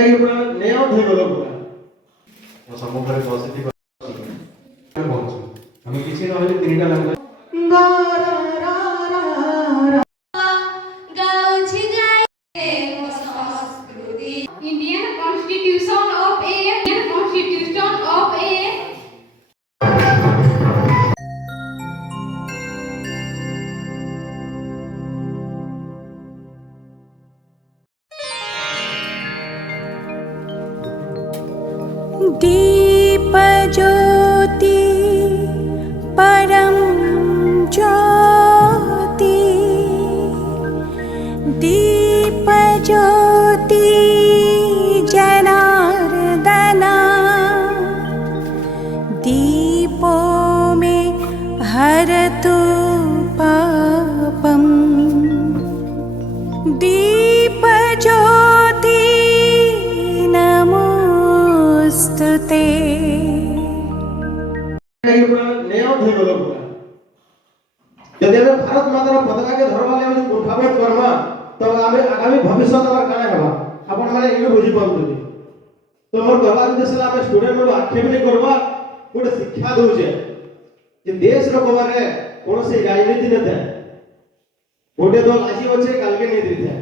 এই পুরা নেও ধই গলো পুরা ମୋ ସମ୍ମୁଖରେ ବସିଥିବା ବଞ୍ଚୁ ଆମେ କିଛି ନହେଲେ ତିନିଟା language Indian Constitution of a Indian Constitution of a दीप ज्योति परम ज्योति दीप ज्योति जनार्दना दीपो में हरतु पापम दीप ज्योति नमोस्तुते এই পুরা নেও ধই গলো পুরা যদি আমি ভারত মাতার পতাকাকে ধরবালে আমি উঠাবট করবা তো আমি আগামী ভবিষ্যৎ আমার কানে হবা আপন মানে এগুলো বুঝি পাউଛନ୍ତି তো মোর कहवार उद्देश्य আমি স্টুডেন্ট মানে আক্ষেপ नहीं করবা গোটে শিক্ষা দউছে যে দেশ রকমারে কোনসি রাজনীতি না থাকে গোটে দল আজি আছে কালকে নেই দিতে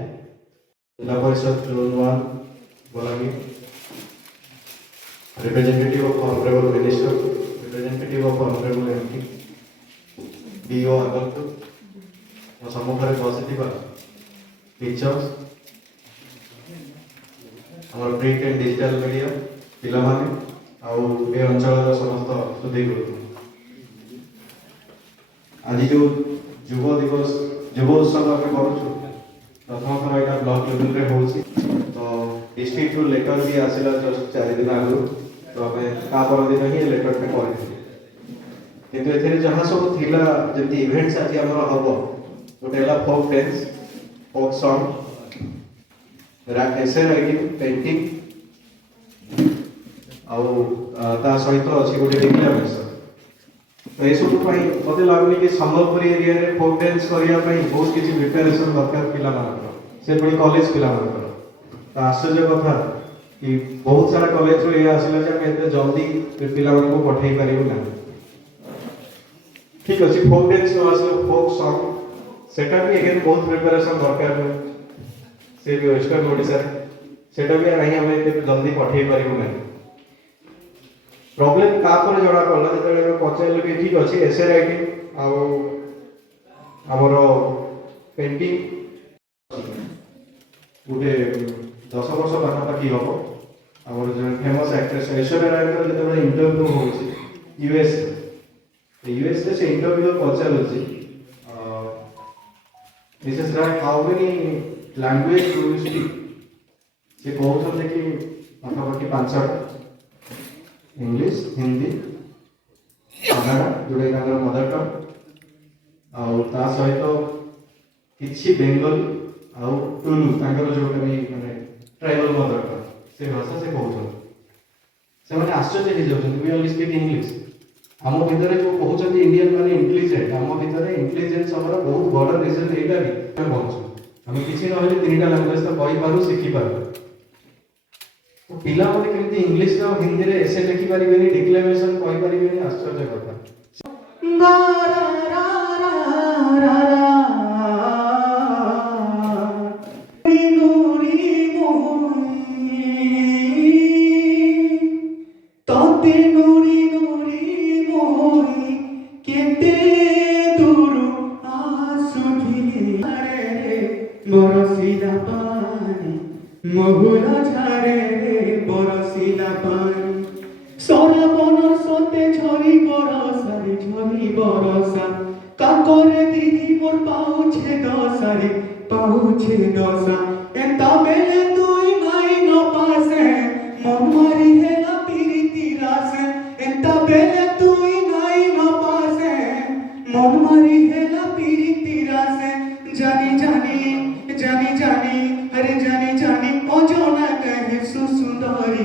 जिला परिषद zone 1 Balangir representative of honorable minister representative of honorable MP DO Agalpur ମୋ ସମ୍ମୁଖରେ ବସିଥିବା ଟିଚର୍ସ ଆମର ପ୍ରିଣ୍ଟ ଏଣ୍ଡ ଡିଜିଟାଲ ମିଡ଼ିଆ ପିଲାମାନେ ଆଉ ଏ ଅଞ୍ଚଳର ସମସ୍ତ ସୁଧୀଗୁରୁ ଆଜି ଯେଉଁ ଯୁବ ଦିବସ ଯୁବ ଉତ୍ସବ ଆମେ କରୁଛୁ ପ୍ରଥମ ଥର ଏଇଟା ବ୍ଲକ ଲେଭେଲରେ ହେଉଛି ତ ଡିଷ୍ଟ୍ରିକ୍ଟରୁ ଲେଟର ବି ଆସିଲା ଜଷ୍ଟ 4 ଦିନ ଆଗରୁ ତ ଆମେ ତା ପରଦିନ ହିଁ ଲେଟରଟା କରିଥିଲୁ କିନ୍ତୁ ଏଥିରେ ଯାହା ସବୁ ଥିଲା ଯେମିତି ଇଭେଣ୍ଟସ୍ ଆଜି ଆମର ହବ ଗୋଟେ ହେଲା ଫୋକ୍ ଡ୍ୟାନ୍ସ ଫୋକ୍ ସଙ୍ଗ ଏସେ ରାଇଟିଂ ପେଣ୍ଟିଂ ଆଉ ତା ସହିତ ଅଛି ଗୋଟେ ଡିକ୍ଲାମେସନ ତ ଏସବୁ ପାଇଁ ମୋତେ ଲାଗୁନି କି ସମ୍ବଲପୁରୀ ଏରିଆରେ ଫୋକ୍ ଡ୍ୟାନ୍ସ କରିବା ପାଇଁ ବହୁତ କିଛି ପ୍ରିପାରେସନ ଦରକାର ପିଲାମାନଙ୍କର ସେ ପୁଣି କଲେଜ ପିଲାମାନଙ୍କର ତ ଆଶ୍ଚର୍ଯ୍ୟ କଥା कि बहुत सारा कॉलेज रो ये आसिला जे हम एते जल्दी पिलावन को पठाई परिबो ना ठीक अछि फोक डांस रो आसिलो फोक सॉन्ग सेटा भी अगेन बहुत प्रिपरेशन दरकार है से भी वेस्टर्न ओडिसा सेटा भी नहीं हम एते जल्दी पठाई परिबो ना प्रॉब्लम का पर जणा पड़ला जेते हम पचाइले कि ठीक अछि एसे राइटिंग आ हमरो पेंटिंग गुटे 10 वर्ष पाखापाखि हम आम जो फेमस एक्ट्रेस ऐश्वर्या राय जो इंटरव्यू हो यूएस से इंटरव्यू पचारूँ Mrs Rai how many language do you speak से कहते कि पाखापाखि 5टा इंग्लिश हिंदी कन्नड़ा जोटा मदर टंग आ सहित किसी बेंगली आउ टुलु जोटा भी माने ट्राइबल मदर टंग से भाषा से कहते से मैंने आश्चर्य हो जाते वी ओनली स्पीक इंग्लिश आम भितर जो कहते इंडियन माने इंटेलिजेंट आम भितर इंटेलिजेंस हमर बहुत बड़ रीजन एटा भी हम बंचु हम किसी नहले तीनटा लैंग्वेज तो कहि पारू सिखि पारू तो पिला माने केमती इंग्लिश रो हिंदी रे एसे लिखि परिबेनी डिक्लेमेशन कहि परिबेनी आश्चर्य कथा बरसिला पानी महुला झारे बरसिला पानी सरा बनसते झरी बरसा काकरे दीदी मोर पाउछे दशा एता बेले तुई नाई न पासे मन मारी हेला पीरिति रासे एता बेले तुई नाई न पासे मन मारी हेला पीरिति रासे जानी जानी अरे जानी अजना कहे सुसुंदरी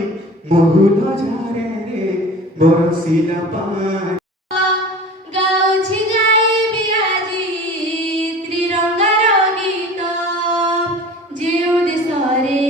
महुला झारे रे बरसिला पानी ତ୍ରିରଙ୍ଗାର ଗୀତ ଯେଉଁ ଦେଶରେ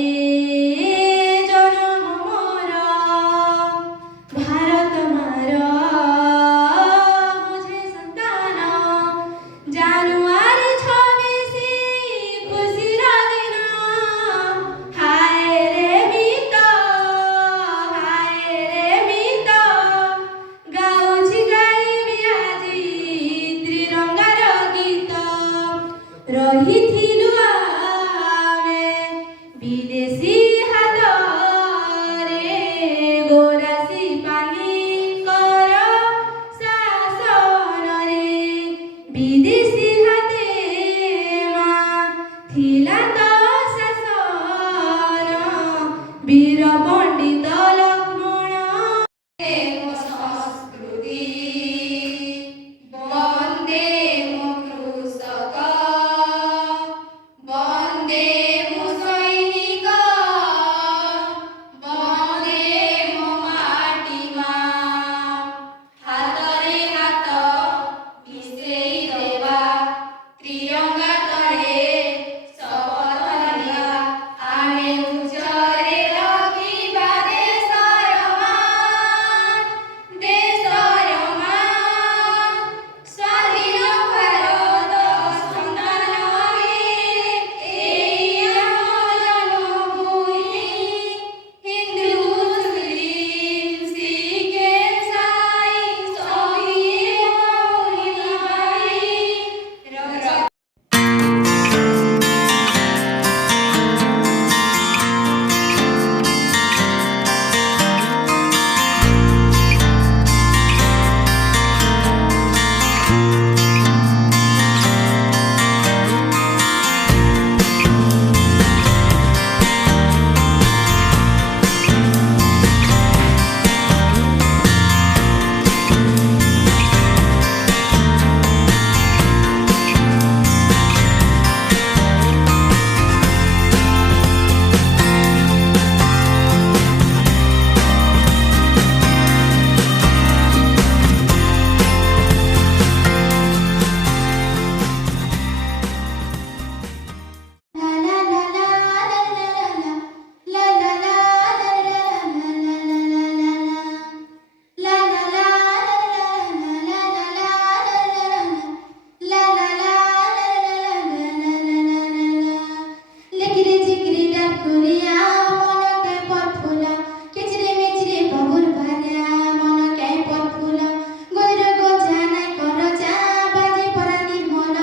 ডাকুরিয়া মনকে পথুলা কিচরে মিচরে বাবুর ভারিয়া মনকে পথুলা গৈর গোজানাই করজা বাজে পরা নির্মল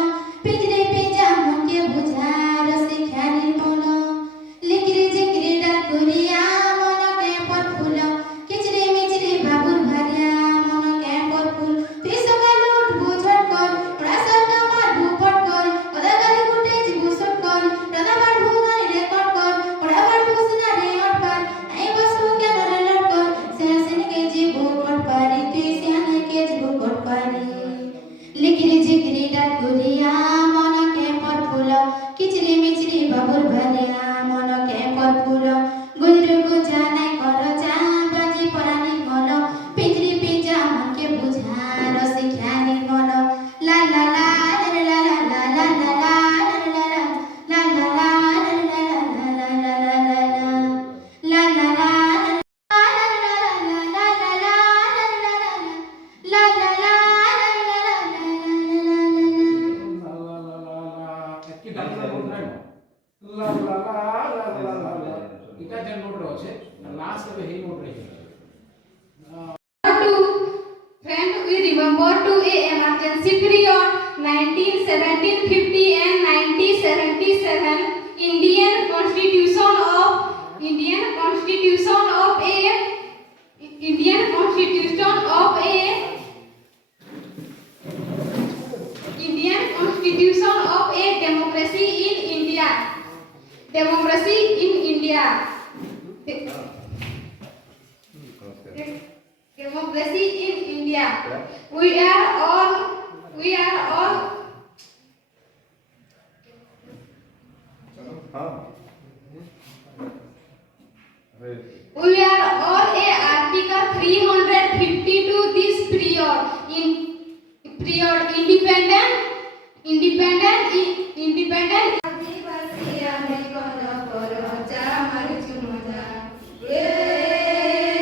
পিজরে পিজা মনকে বুঝা রসে খ্যা নির্মল লিকরে জিকরে ডাকুরিয়া মনকে পথুলা কিচরে মিচরে বাবুর ভারিয়া মনকে পথুল তুই সকাল উঠবো ঝটকন রাসর কামার ভুপট কর কদাগালি গুটে জিবু সটকন রাধাবার ভুগানি রেকর্ড কর ওড়াবার ভুসনা রে অটপার এই বসু কেন রে লটকন সেহাসেন কে জিবু কট পারি তুই সেহানে কে জিবু কট পারি লিকরে জিকরে ডাকুরিয়া মনকে পথুল কিচরে মিচরে বাবুর ভারিয়া মনকে পথুল গৈর গোজানাই করজা বাজে পরা নির্মল পিজরে পিজা মনকে বুঝা রসে খ্যা নির্মল লা লা লা লা লা লা লা লা লা লা লা লা লা লা লা লা একটি ডান নোট নাই লা লা লা লা লা লা এটা যে নোট আছে লাস্ট এবে হেই নোট রে To friend, we remember to a emergency period 1950 and 1977 Indian Constitution of a Indian Constitution of a democracy in India. Democracy in India. Democracy in India. We are all we are all a Article 350 to this period independent आदिवासी आमे कोन परजा मारुचु मजा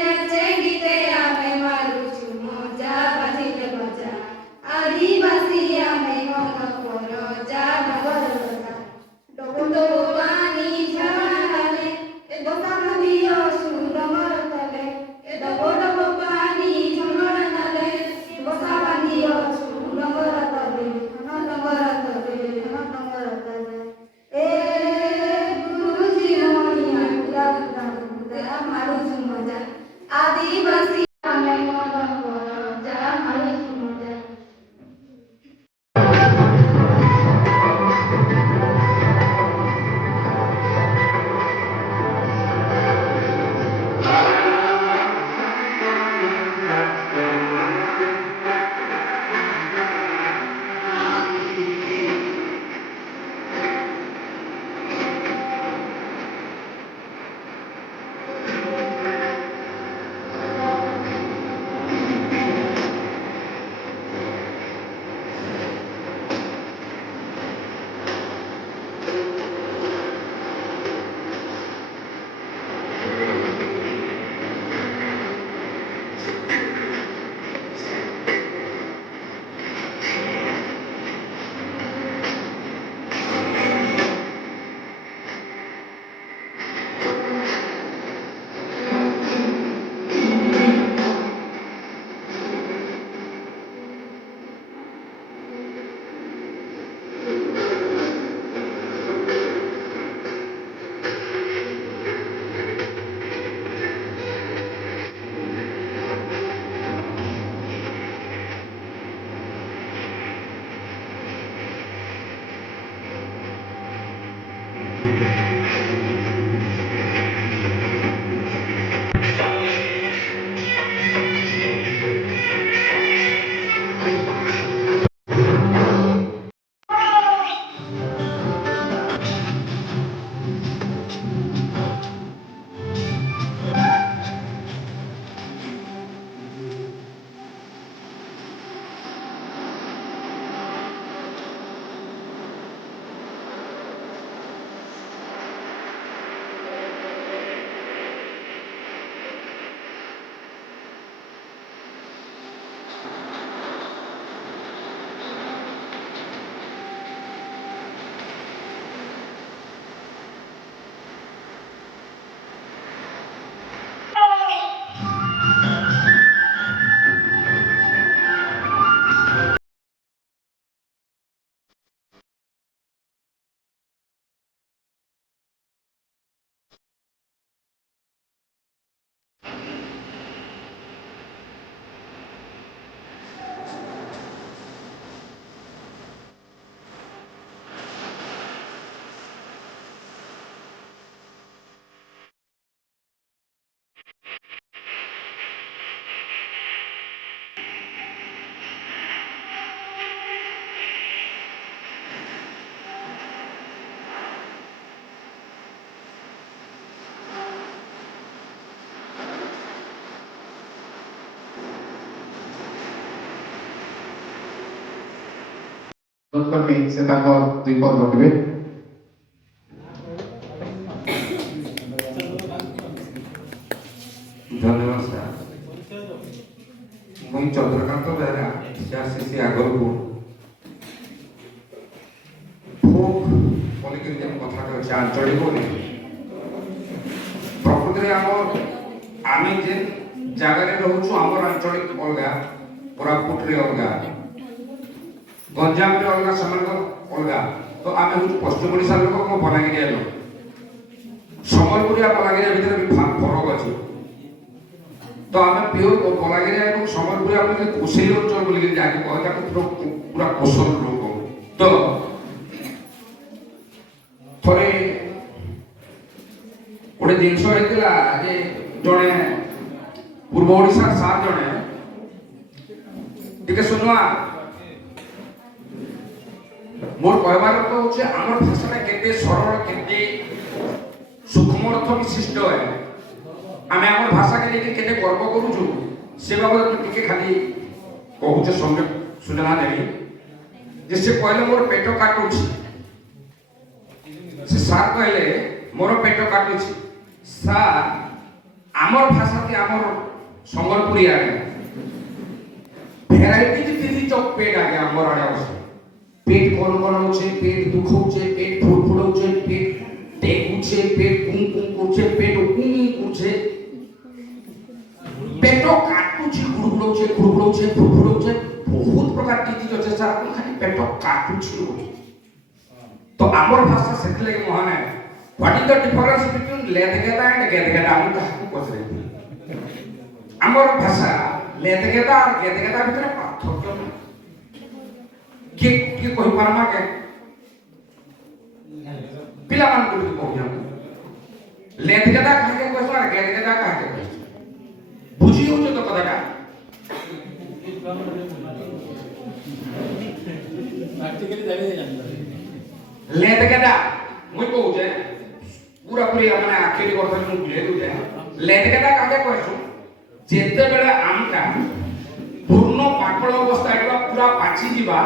नाचे गीते आमे मारुचु मजा बाजिले बजा आदिवासी आमे कोन परजा मगरजा डोबो पानी झराले ए दोसा नदियो सुरमर तले ए डोबो पानी झराले दोसा बांधियो सुरमर तले नंबर तले କର୍ମୀ ସେ ତାଙ୍କ ଦୁଇ ପଦ ରଖିବେ। ଧନ୍ୟବାଦ ସାର୍। ମୁଇଁ ଚନ୍ଦ୍ରକାନ୍ତ ବେହେରା ସିଆରସିସି ଆଗକୁ ଫୋକ୍ ବୋଲିକିରି ଯେନ୍ କଥାଟା ଅଛି ଆଞ୍ଚଳିକ ବୋଲି ପ୍ରକୃତିରେ ଆମେ ଯେନ୍ ଜାଗାରେ ରହୁଛୁ ଆମର ଆଞ୍ଚଳିକ ଅଲଗା, କୋରାପୁଟରେ ଅଲଗା, ଗଞ୍ଜାମରେ ଅଲଗା, ସେମାନଙ୍କର ଅଲଗା। ତ ଆମେ ହଉଛୁ ପଶ୍ଚିମ ଓଡ଼ିଶାର ଲୋକ, ଆମ ବଲାଙ୍ଗୀରିଆ ଲୋକ। ସମ୍ବଲପୁରୀ ଆଉ ବଲାଙ୍ଗୀରିଆ ଭିତରେ ବି ଫରକ ଅଛି। ତ ଆମେ ପିଓର ବଲାଙ୍ଗୀରିଆ ଏବଂ ସମ୍ବଲପୁରୀ ଆମେ କୋଶେଇ ଅଞ୍ଚଳ ବୋଲିକି ଯାହାକି କହେ ତାକୁ ପୁରା କୋଶଲ ଲୋକ। ତ ଥରେ ଗୋଟେ ଜିନିଷ ହେଇଥିଲା ଯେ ଜଣେ ପୂର୍ବ ଓଡ଼ିଶାର ସାର୍ ଜଣେ ଟିକେ ଶୁଣୁଆ मोर कहबार अर्थ होचे आमर भाषाटा केते सरल केते सूक्ष्म अर्थ विशिष्ट है। आमे आमर भाषा के लेके केते गर्व करूछु से बाबत टिके खाली कहूचे संगे सूचना देनी जे से कहले मोर पेट काटुछि से सार कहले मोर पेट काटुछि सार आमर भाषा के आमर संबलपुरी आगे भेराइटी दिदी चौक पेट आगे आमर आड़े আছে पेट कौन होचे, पेट दुख होचे, पेट फुड़फुड़ होचे, पेट टेक होचे, पेट कुम होचे, पेट उकुम होचे, पेटो काटुची गुड़गुड़ होचे, फुड़फुड़ होचे, बहुत प्रकार डिजीज होचे सर अपन खाली पेटो काटुची होचे। तो आमर भाषा सेतले के महान है। What is the difference between लेदगेदा एंड गेदगेदा हम कहां पछरे आमर भाषा लेदगेदा और गेदगेदा भितर पार्थक्य के कोई परमा के पिला मान को कहू हम लेदगेदा कह के कहू और गेदगेदा कह के कहू बुझी हो तो कदाटा प्रैक्टिकली जाने लेदगेदा मुई कहू जे पूरा पूरी माने आखिरी वर्ष मु बुझे दउ जे लेदगेदा कह के कहू जेते बेले आमटा पूर्ण पाकळ अवस्था एबा पूरा पाची दिबा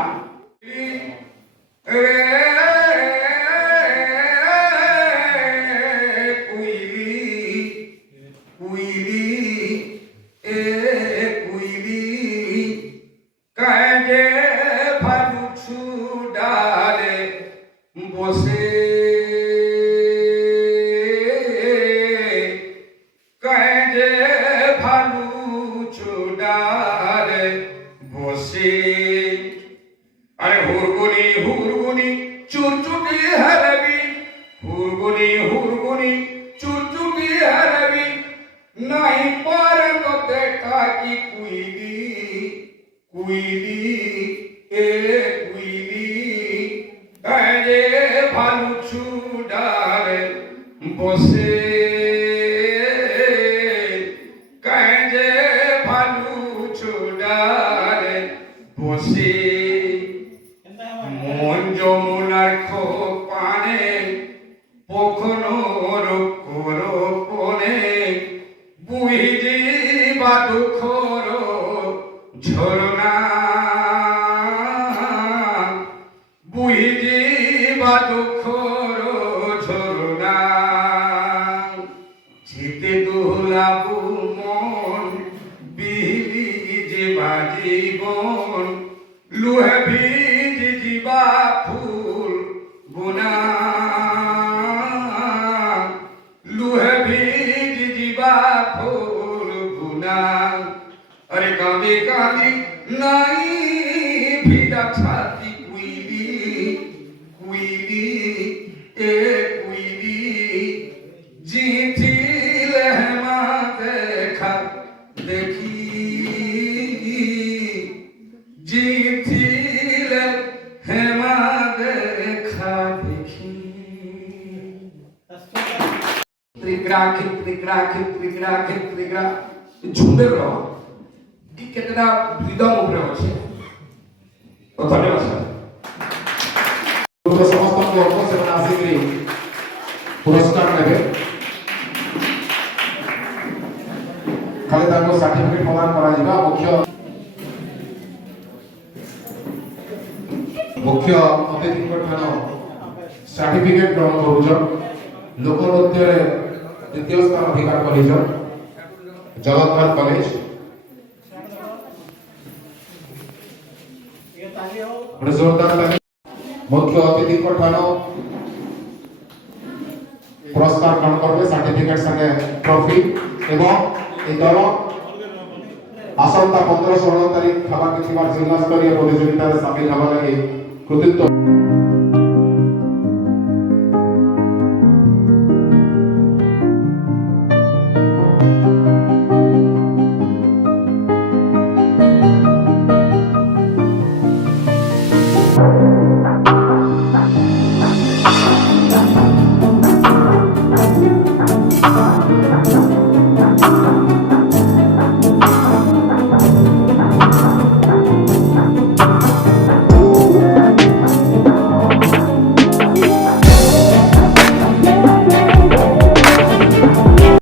झुंबे रहो कि केतना रिदम ऊपर अछि। तो धन्यवाद सर। तो समस्त को से आसिकरी पुरस्कार नेबे खाली ताको सर्टिफिकेट प्रदान करा जिबा मुख्य मुख्य अतिथि ठान सर्टिफिकेट ग्रहण करुछन लोकनृत्य रे द्वितीय स्थान अधिकार करिछन जगतपाल कॉलेज जोरदार ताली मुख्य अतिथि ठान पुरस्कार ग्रहण करबे सर्टिफिकेट संगे ट्रॉफी एवं ए दल आसंता 15-16 तारीख खाबा कि जिला स्तरीय प्रतियोगिता सामिल हवा लगे कृतित्व